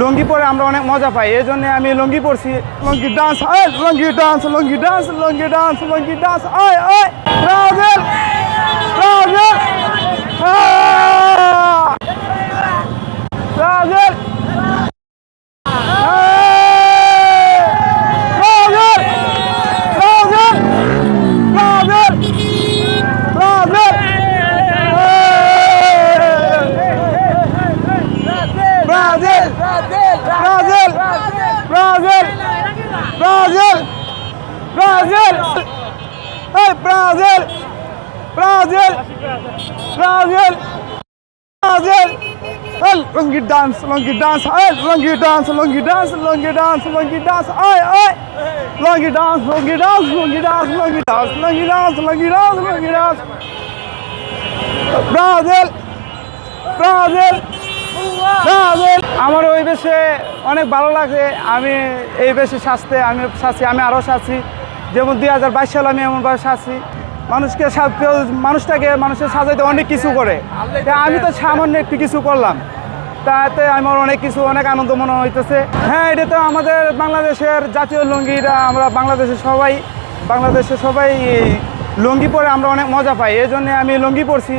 লুঙ্গি পরে আমরা অনেক মজা পাই, এই জন্য আমি লুঙ্গি পরছি। Lungi dance, lungi dance, lungi dance, lungi dance, lungi dance, Brazil Brazil Brazil Brazil! Brazil! Brazil! Brazil! Lungi dance, lungi dance, lungi dance, lungi dance, lungi dance, lungi dance, lungi dance, lungi dance, lungi dance, lungi dance, lungi dance, lungi dance, lungi dance. Brazil! Brazil! Brazil! আমার ওই বেশে অনেক ভালো লাগে। আমি এই বেশে সাজতে আমি আরও সাজছি। যেমন 2022 সালে আমি এমনভাবে সাজছি, মানুষের সাজাইতে অনেক কিছু করে। আমি তো সামান্য একটু কিছু করলাম, তাতে আমার অনেক আনন্দ মনে হইতেছে। হ্যাঁ, এটা তো আমাদের বাংলাদেশের জাতীয় লুঙ্গিটা। আমরা বাংলাদেশের সবাই লুঙ্গি পরে আমরা অনেক মজা পাই, এই জন্য আমি লুঙ্গি পরছি।